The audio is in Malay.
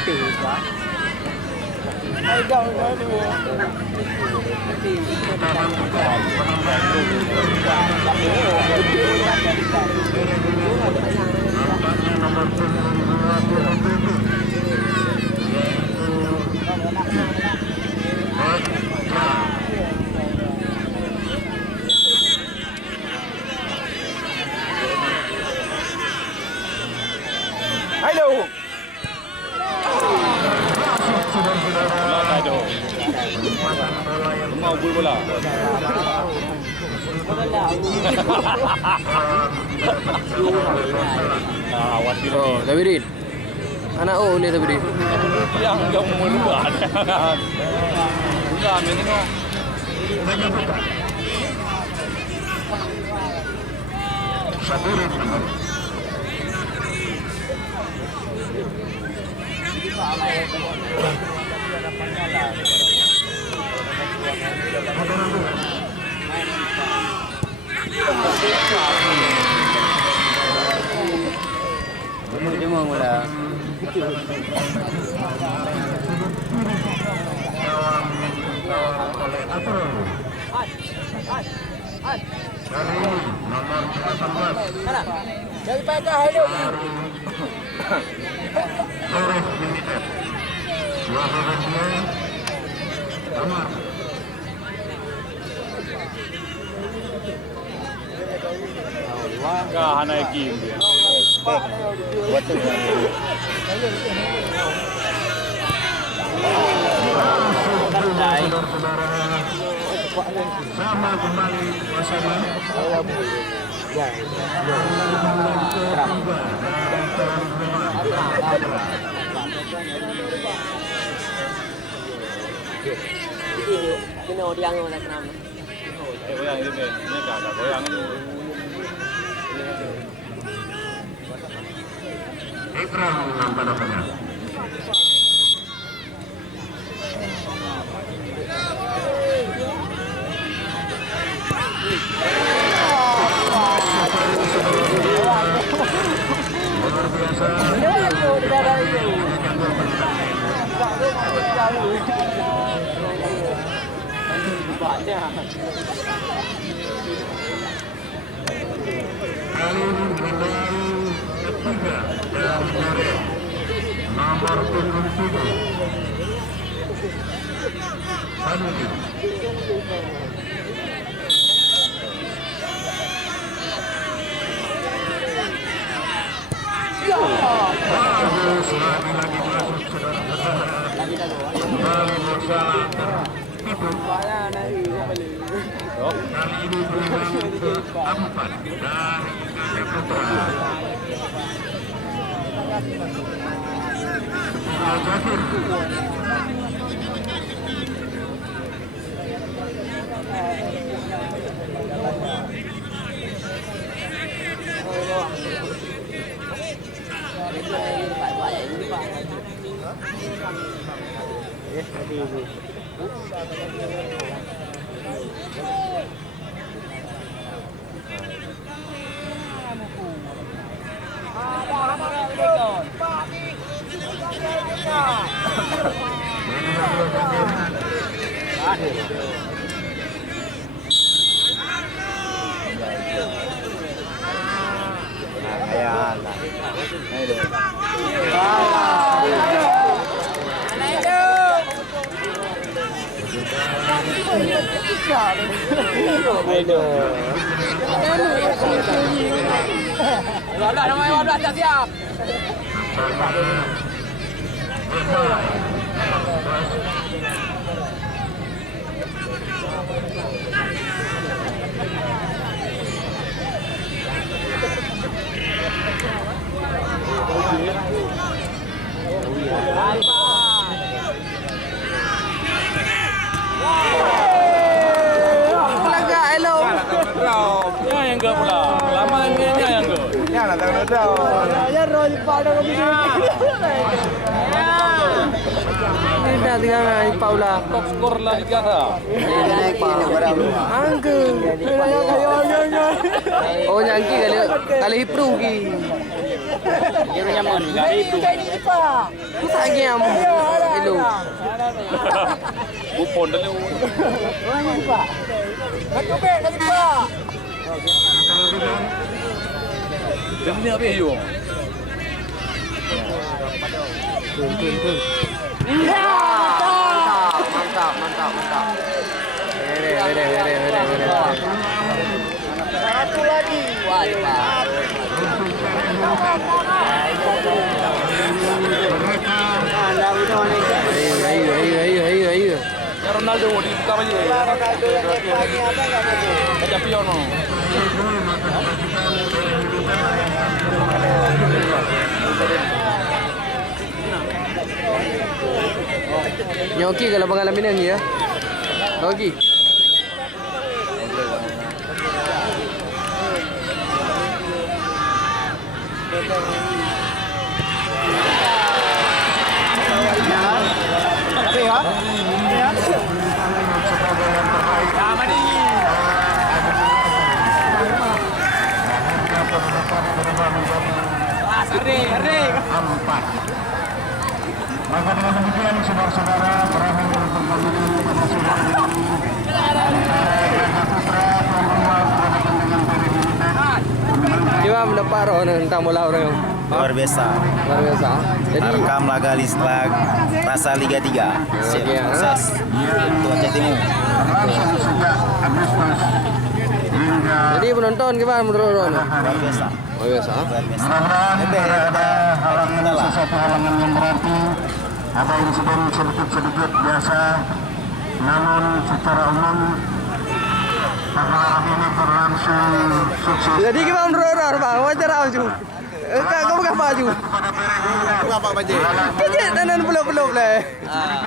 Ayo. Mau bola. Awas di Oh, Tabirin. Anak oh ni Tabirin. yang merubah. Bukan ini kok. Dia mau mula. Jadi pada hello. Kah naikin dia. Sama kembali bersama. Kena dia yang nak kenal. Goyang ini deh, ini kagak goyang ini. Ikram nampak-nampaknya. Luar biasa. Kali ini mengenai ketiga dan nomor 77. Sanusi. Bagus, lagi masuk saudara-saudara. Kembali bersama kali ini berlangsung keempat dari Ganda Putra. Jafir. Wadah namanya wadah siap. Yang enggak pula. Lama ini yang enggak. Ya, nak tahu. Ya roy pada kami. Ini dah tinggal naik Paula. Top skor La Liga. Angke. Oh nyangki kali hipru ki. Kira nyaman juga itu. Lagi yang itu. Kupon dulu. Demi apa yo? Mantap. Wede. Satu lagi. Wah, Ayo. Ya Ronaldo di buka aja. Baca piono. Nyoki kalau pengalaman ini ya. Nyoki. Maka dengan demikian saudara-saudara berakhir pertandingan pada sore hari ini antara Gajah Putra tuan rumah berhadapan dengan PB United. Gimana mendapat tentang bola orang yang Luar biasa. Jadi Rekam laga rasa Liga 3. Siap Oke, sukses. Untuk Aceh Timur. Berlangsung sejak Agustus hingga Jadi penonton gimana menurut Ron? Luar biasa. Oh biasa. Luar biasa. mudah-mudahan tidak ada halangan sesuatu halangan yang berarti, ada insiden sedikit biasa, namun secara umum perhelatan ini berlangsung sukses. Jadi gimana menurut Ron bang? Wajar aja. Kau bukan baju. Kepada PB United. Kecil dan peluk-peluk lah.